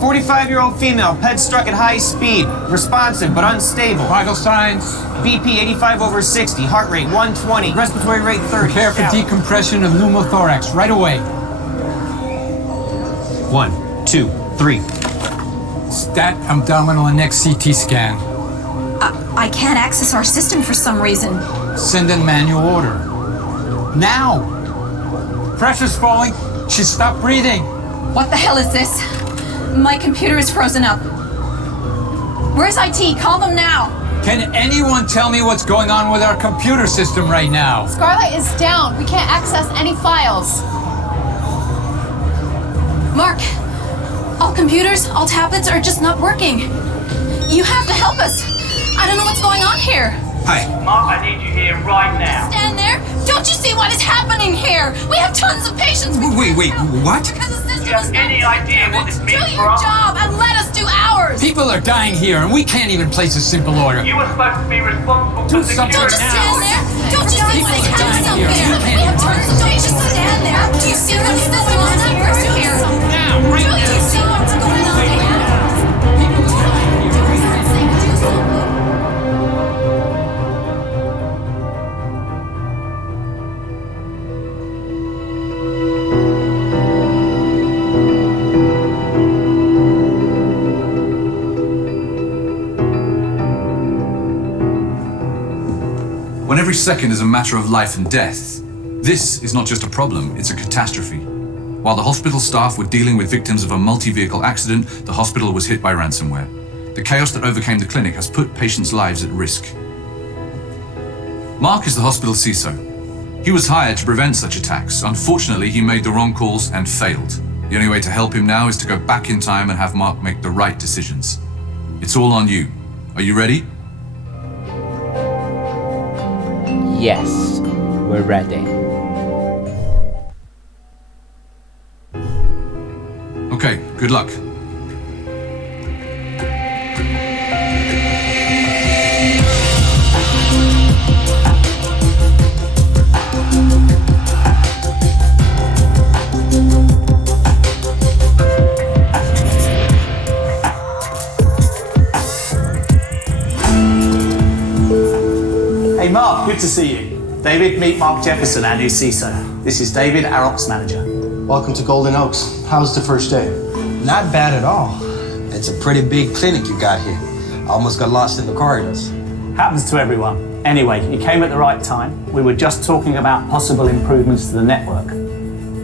45-year-old female, ped struck at high speed. Responsive but unstable. Vital signs. BP 85/60, heart rate 120, respiratory rate 30. Prepare for decompression of pneumothorax right away. 1, 2, 3. Stat abdominal and neck CT scan. I can't access our system for some reason. Send in manual order. Now! Pressure's falling. She stopped breathing. What the hell is this? My computer is frozen up. Where's IT? Call them now. Can anyone tell me what's going on with our computer system right now? Scarlet is down. We can't access any files. Mark, all computers, all tablets are just not working. You have to help us. I don't know what's going on here. Hi. Mark, I need you here right now. Stand there. Don't you see what is happening here? We have tons of patients. Wait, what? Because the system Do you have any idea what this do means your for us? job and let us do ours. People are dying here, and we can't even place a simple order. You were supposed to be responsible Do for something Don't security. just stand there. Don't you see what is happening here. here? We have tons of patients. Just stand there. Do you see what is this on here? Now, right Do you see what's going on here? People are dying here. When every second is a matter of life and death, this is not just a problem, it's a catastrophe. While the hospital staff were dealing with victims of a multi-vehicle accident, the hospital was hit by ransomware. The chaos that overcame the clinic has put patients' lives at risk. Mark is the hospital CISO. He was hired to prevent such attacks. Unfortunately, he made the wrong calls and failed. The only way to help him now is to go back in time and have Mark make the right decisions. It's all on you. Are you ready? Yes, we're ready. Okay, good luck. Hey Mark, good to see you. David, meet Mark Jefferson, our new CISO. This is David, our ops manager. Welcome to Golden Oaks. How's the first day? Not bad at all. It's a pretty big clinic you got here. I almost got lost in the corridors. Happens to everyone. Anyway, you came at the right time. We were just talking about possible improvements to the network.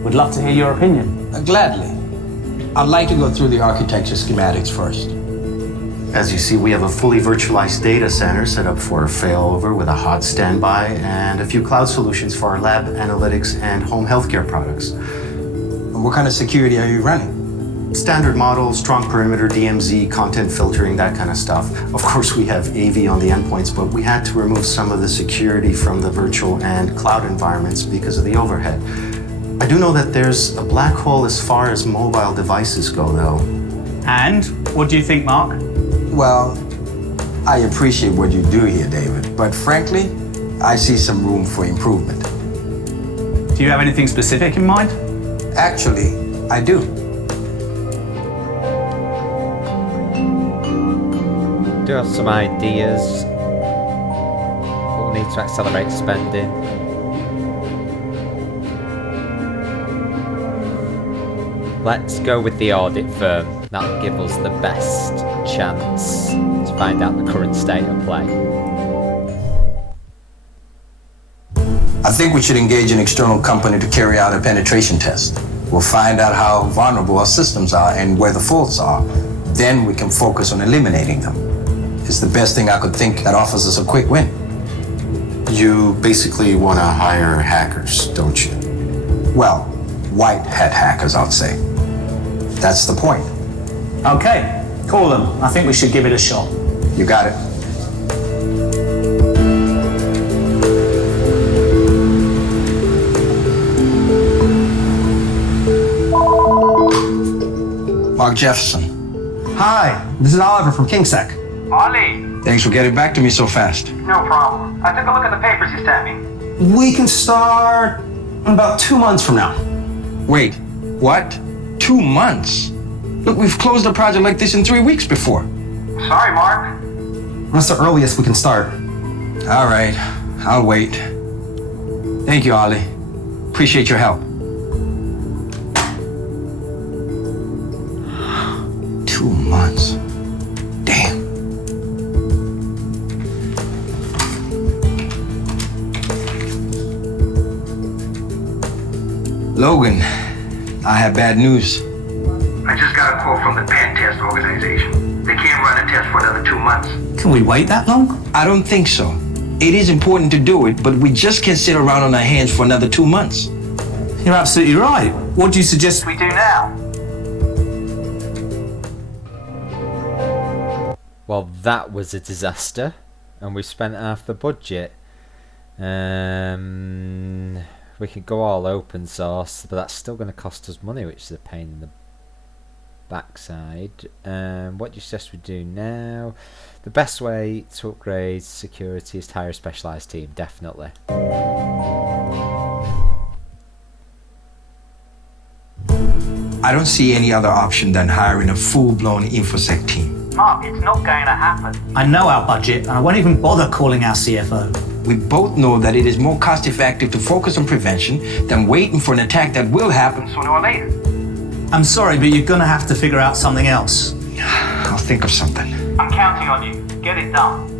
Would love to hear your opinion. Gladly. I'd like to go through the architecture schematics first. As you see, we have a fully virtualized data center set up for failover with a hot standby and a few cloud solutions for our lab analytics and home healthcare products. What kind of security are you running? Standard model, strong perimeter, DMZ, content filtering, that kind of stuff. Of course, we have AV on the endpoints, but we had to remove some of the security from the virtual and cloud environments because of the overhead. I do know that there's a black hole as far as mobile devices go, though. And what do you think, Mark? Well, I appreciate what you do here, David, but frankly, I see some room for improvement. Do you have anything specific in mind? Actually, I do. Do have some ideas. We'll need to accelerate spending. Let's go with the audit firm. That'll give us the best chance to find out the current state of play. I think we should engage an external company to carry out a penetration test. We'll find out how vulnerable our systems are and where the faults are. Then we can focus on eliminating them. It's the best thing I could think that offers us a quick win. You basically want to hire hackers, don't you? Well, white hat hackers, I'd say. That's the point. Okay, call them. I think we should give it a shot. You got it. Mark Jefferson. Hi, this is Oliver from KingSec. Ollie, Thanks for getting back to me so fast. no problem. I took a look at the papers you sent me. We can start in about 2 months from now. Wait, what? 2 months? Look, we've closed a project like this in 3 weeks before. Sorry, Mark. That's the earliest we can start. All right, I'll wait. Thank you, Ollie. Appreciate your help. 2 months. Damn. Logan, I have bad news. I just got a quote from the pen test organization. They can't run a test for another 2 months. Can we wait that long? I don't think so. It is important to do it, but we just can't sit around on our hands for another 2 months. You're absolutely right. What do you suggest We do now. Well, that was a disaster, and we spent half the budget. We could go all open source, but that's still going to cost us money, which is a pain in the backside. What do you suggest we do now? The best way to upgrade security is to hire a specialised team, definitely. I don't see any other option than hiring a full-blown InfoSec team. Mark, it's not going to happen. I know our budget, and I won't even bother calling our CFO. We both know that it is more cost-effective to focus on prevention than waiting for an attack that will happen Sooner or later. I'm sorry, but you're gonna have to figure out something else. I'll think of something. I'm counting on you. Get it done.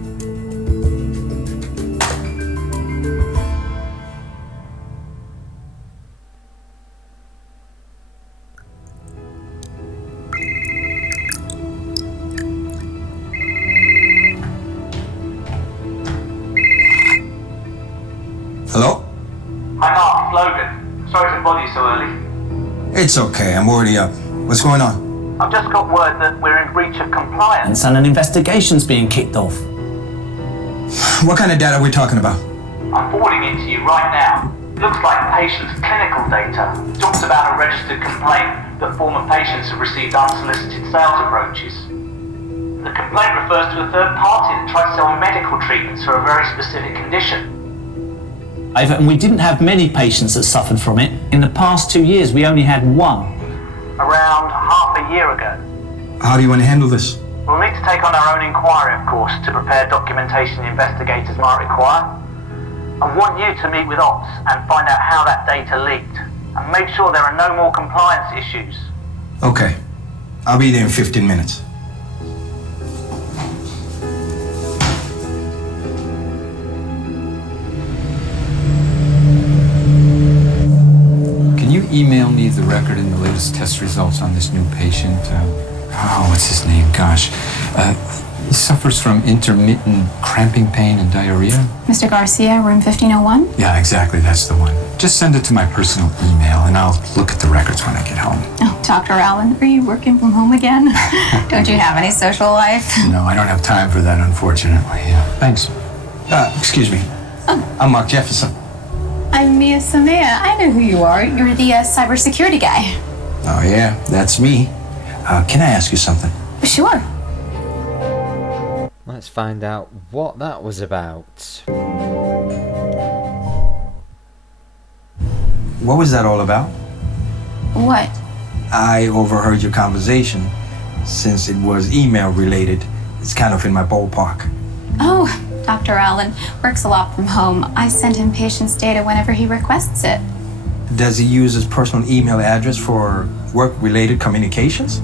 Hello? Hi, Mark. It's Logan. Sorry to bother you so early. It's okay, I'm already up. What's going on? I've just got word that we're in breach of compliance. And an investigation's being kicked off. What kind of data are we talking about? I'm forwarding it to you right now. It looks like patients' clinical data. It talks about a registered complaint that former patients have received unsolicited sales approaches. The complaint refers to a third party that tried to sell medical treatments for a very specific condition. And we didn't have many patients that suffered from it. In the past 2 years, we only had one. Around half a year ago. How do you want to handle this? We'll need to take on our own inquiry, of course, to prepare documentation the investigators might require. I want you to meet with Ops and find out how that data leaked, and make sure there are no more compliance issues. Okay. I'll be there in 15 minutes. Can you email me the record and the latest test results on this new patient? What's his name? Gosh. He suffers from intermittent cramping pain and diarrhea. Mr. Garcia, room 1501? Yeah, exactly. That's the one. Just send it to my personal email, and I'll look at the records when I get home. Oh, Dr. Allen, are you working from home again? Don't you have any social life? No, I don't have time for that, unfortunately. Thanks. Excuse me. I'm Mark Jefferson. I'm Mia Samea. I know who you are. You're the cybersecurity guy. Oh, yeah, that's me. Can I ask you something? Sure. Let's find out what that was about. What was that all about? What? I overheard your conversation. Since it was email related, it's kind of in my ballpark. Oh, Dr. Allen works a lot from home. I send him patients' data whenever he requests it. Does he use his personal email address for work-related communications?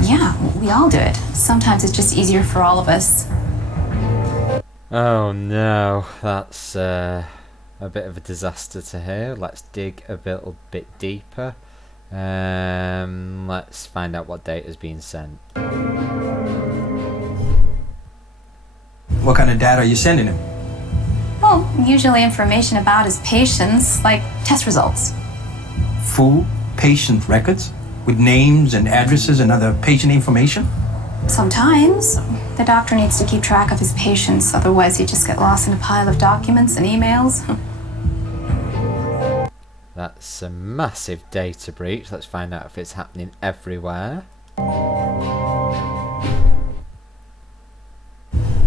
Yeah, we all do it. Sometimes it's just easier for all of us. Oh no, that's a bit of a disaster to hear. Let's dig a little bit deeper. Let's find out what data is being sent. What kind of data are you sending him? Well, usually information about his patients, like test results. Full patient records with names and addresses and other patient information? Sometimes. The doctor needs to keep track of his patients, otherwise he'd just get lost in a pile of documents and emails. That's a massive data breach. Let's find out if it's happening everywhere.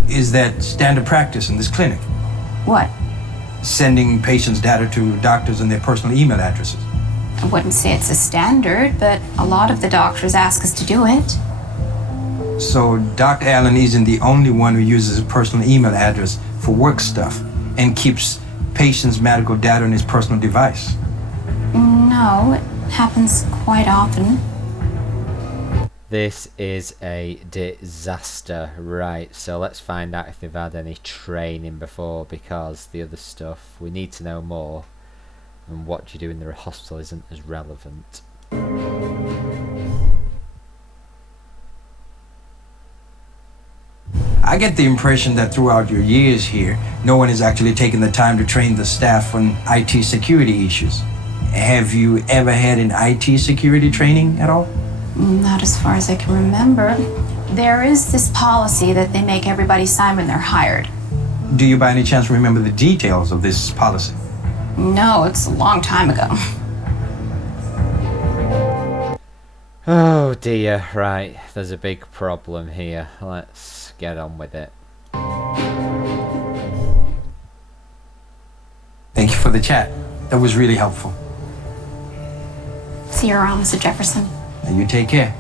Is that standard practice in this clinic? What? Sending patients' data to doctors and their personal email addresses? I wouldn't say it's a standard, but a lot of the doctors ask us to do it. So Dr. Allen isn't the only one who uses his personal email address for work stuff and keeps patients' medical data on his personal device. No, it happens quite often. This is a disaster. Right, so let's find out if they've had any training before, because the other stuff, we need to know more, and what you do in the hospital isn't as relevant. I get the impression that throughout your years here, no one has actually taken the time to train the staff on IT security issues. Have you ever had an IT security training at all? Not as far as I can remember. There is this policy that they make everybody sign when they're hired. Do you by any chance remember the details of this policy? No, it's a long time ago. Oh dear, right, there's a big problem here. Let's get on with it. Thank you for the chat. That was really helpful. See you around, Mr. Jefferson. And you take care.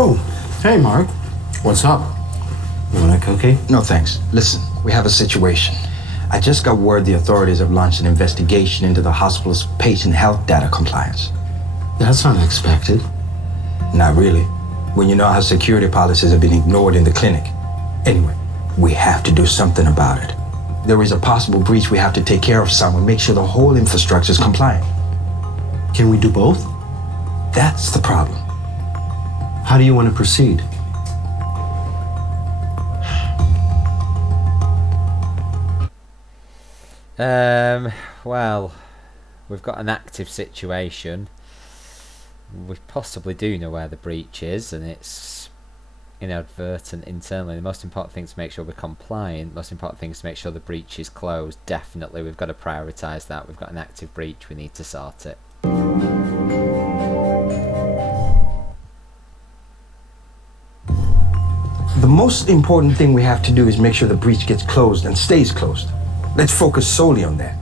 Oh, hey, Mark. What's up? You want a cookie? No, thanks. Listen, we have a situation. I just got word the authorities have launched an investigation into the hospital's patient health data compliance. That's unexpected. Not really, when you know how security policies have been ignored in the clinic. Anyway, we have to do something about it. There is a possible breach we have to take care of, someone, make sure the whole infrastructure is compliant. Can we do both? That's the problem. How do you want to proceed? Well, we've got an active situation. We possibly do know where the breach is, and it's inadvertent internally. The most important thing is to make sure we're compliant. The most important thing is to make sure the breach is closed. Definitely, we've got to prioritise that. We've got an active breach, we need to sort it. The most important thing we have to do is make sure the breach gets closed and stays closed. Let's focus solely on that.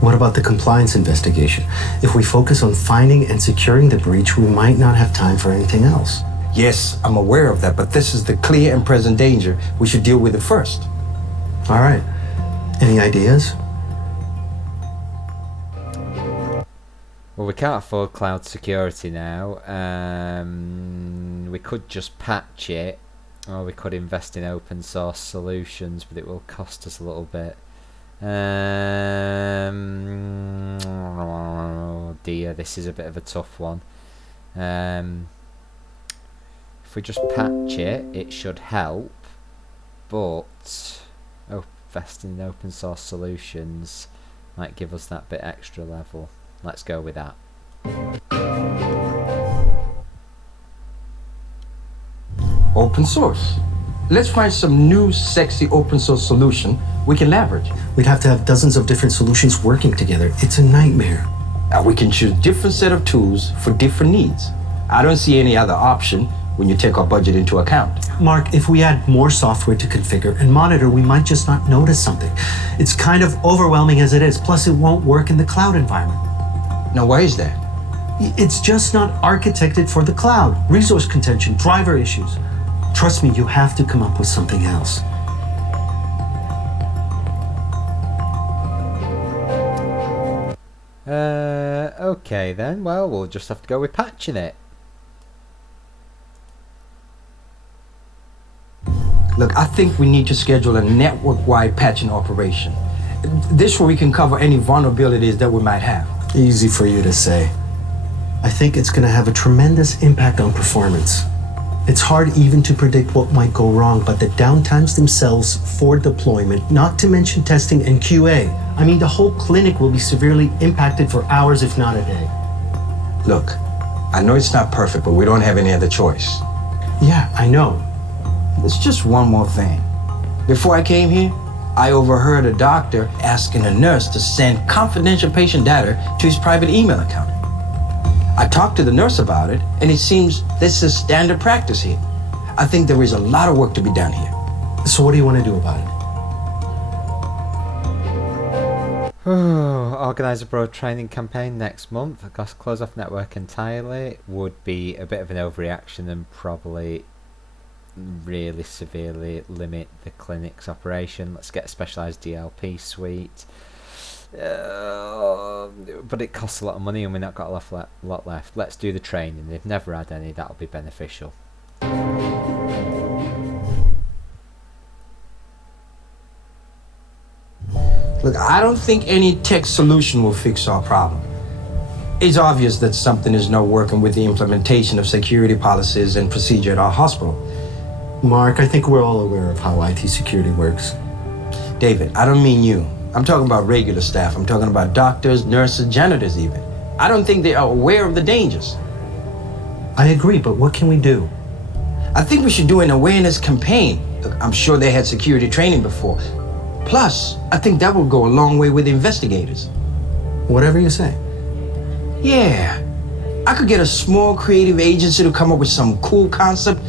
What about the compliance investigation? If we focus on finding and securing the breach, we might not have time for anything else. Yes, I'm aware of that, but this is the clear and present danger. We should deal with it first. All right. Any ideas? Well, we can't afford cloud security now. We could just patch it, or we could invest in open source solutions, but it will cost us a little bit. Oh dear, this is a bit of a tough one. If we just patch it, it should help, but investing in open source solutions might give us that bit extra level. Let's go with that. Open source. Let's find some new sexy open source solution we can leverage. We'd have to have dozens of different solutions working together. It's a nightmare. We can choose different set of tools for different needs. I don't see any other option when you take our budget into account. Mark, if we add more software to configure and monitor, we might just not notice something. It's kind of overwhelming as it is, plus it won't work in the cloud environment. Now, why is that? It's just not architected for the cloud. Resource contention, driver issues. Trust me, you have to come up with something else. Okay then, well, we'll just have to go with patching it. Look, I think we need to schedule a network-wide patching operation. This way we can cover any vulnerabilities that we might have. Easy for you to say. I think it's going to have a tremendous impact on performance. It's hard even to predict what might go wrong, but the downtimes themselves for deployment, not to mention testing and QA, I mean, the whole clinic will be severely impacted for hours, if not a day. Look, I know it's not perfect, but we don't have any other choice. Yeah, I know. There's just one more thing. Before I came here, I overheard a doctor asking a nurse to send confidential patient data to his private email account. I talked to the nurse about it, and it seems this is standard practice here. I think there is a lot of work to be done here. So what do you want to do about it? Organise a broad training campaign next month. Close off network entirely would be a bit of an overreaction and probably really severely limit the clinic's operation. Let's get a specialised DLP suite. But it costs a lot of money and we've not got a lot left. Let's do the training. They've never had any. That'll be beneficial. Look, I don't think any tech solution will fix our problem. It's obvious that something is not working with the implementation of security policies and procedure at our hospital. Mark, I think we're all aware of how IT security works. David, I don't mean you. I'm talking about regular staff. I'm talking about doctors, nurses, janitors even. I don't think they are aware of the dangers. I agree, but what can we do? I think we should do an awareness campaign. Look, I'm sure they had security training before. Plus, I think that will go a long way with investigators. Whatever you say. Yeah. I could get a small creative agency to come up with some cool concept.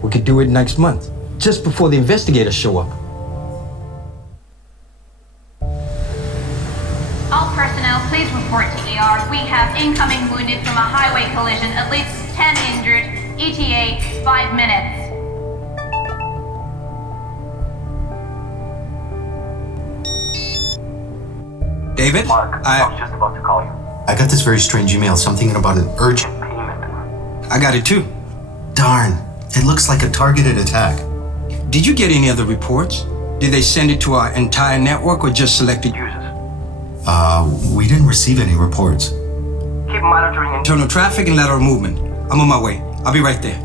We could do it next month, just before the investigators show up. All personnel, please report to ER. We have incoming wounded from a highway collision, at least 10 injured. ETA, 5 minutes. David? Mark, I was just about to call you. I got this very strange email, something about an urgent Payment. I got it too. Darn, it looks like a targeted attack. Did you get any other reports? Did they send it to our entire network or just selected users? We didn't receive any reports. Keep monitoring Internal traffic and lateral movement. I'm on my way. I'll be right there.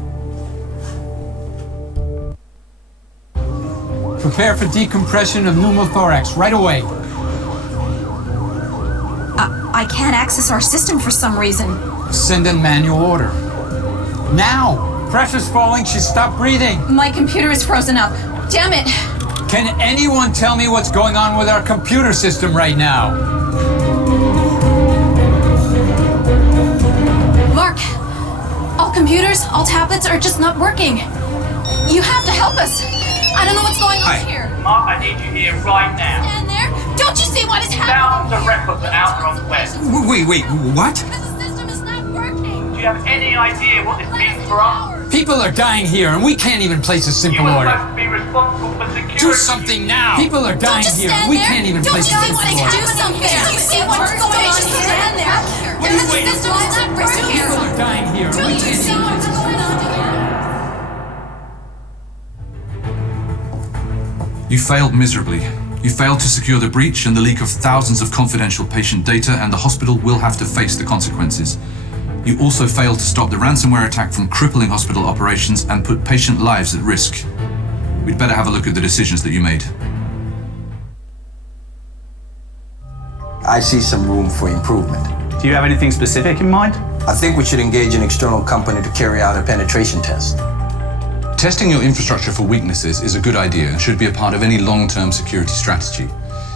Prepare for decompression of pneumothorax right away. I can't access our system for some reason. Send in manual order. Now! Pressure's falling, she stopped breathing. My computer is frozen up. Damn it! Can anyone tell me what's going on with our computer system right now? Mark, all computers, all tablets are just not working. You have to help us. I don't know what's going on here. Mark, I need you here right now. Stand there. Don't you see what is happening? Thousands of records are out there on the web. Wait, what? Because the system is not working. Do you have any idea what this means for us? People are dying here and we can't even place a simple You are order. supposed to be responsible for security. Do something now! People are dying here and we can't even place a simple order. Do something. Do you see what's going on? Just stand there. What are you waiting The system is not working. People are dying here and we Do you can't see even what's place a going on here? You failed miserably. You failed to secure the breach and the leak of thousands of confidential patient data, and the hospital will have to face the consequences. You also failed to stop the ransomware attack from crippling hospital operations and put patient lives at risk. We'd better have a look at the decisions that you made. I see some room for improvement. Do you have anything specific in mind? I think we should engage an external company to carry out a penetration test. Testing your infrastructure for weaknesses is a good idea and should be a part of any long-term security strategy.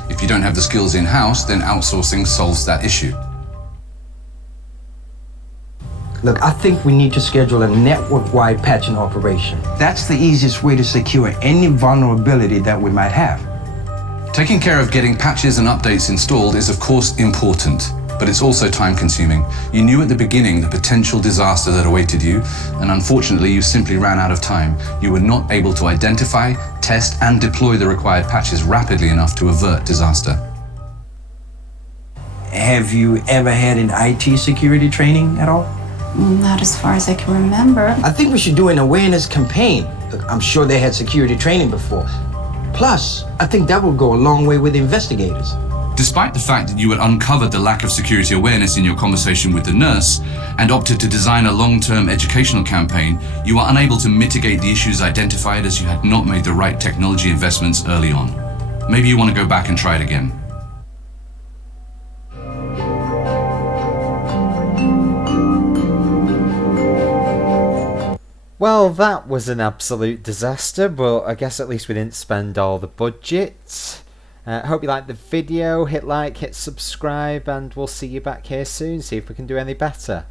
If you don't have the skills in-house, then outsourcing solves that issue. Look, I think we need to schedule a network-wide patching operation. That's the easiest way to secure any vulnerability that we might have. Taking care of getting patches and updates installed is of course important, but it's also time-consuming. You knew at the beginning the potential disaster that awaited you, and unfortunately you simply ran out of time. You were not able to identify, test, and deploy the required patches rapidly enough to avert disaster. Have you ever had an IT security training at all? Not as far as I can remember. I think we should do an awareness campaign. Look, I'm sure they had security training before. Plus, I think that will go a long way with investigators. Despite the fact that you had uncovered the lack of security awareness in your conversation with the nurse and opted to design a long-term educational campaign, you are unable to mitigate the issues identified as you had not made the right technology investments early on. Maybe you want to go back and try it again. Well, that was an absolute disaster, but I guess at least we didn't spend all the budget. Hope you liked the video. Hit like, hit subscribe, and we'll see you back here soon, see if we can do any better.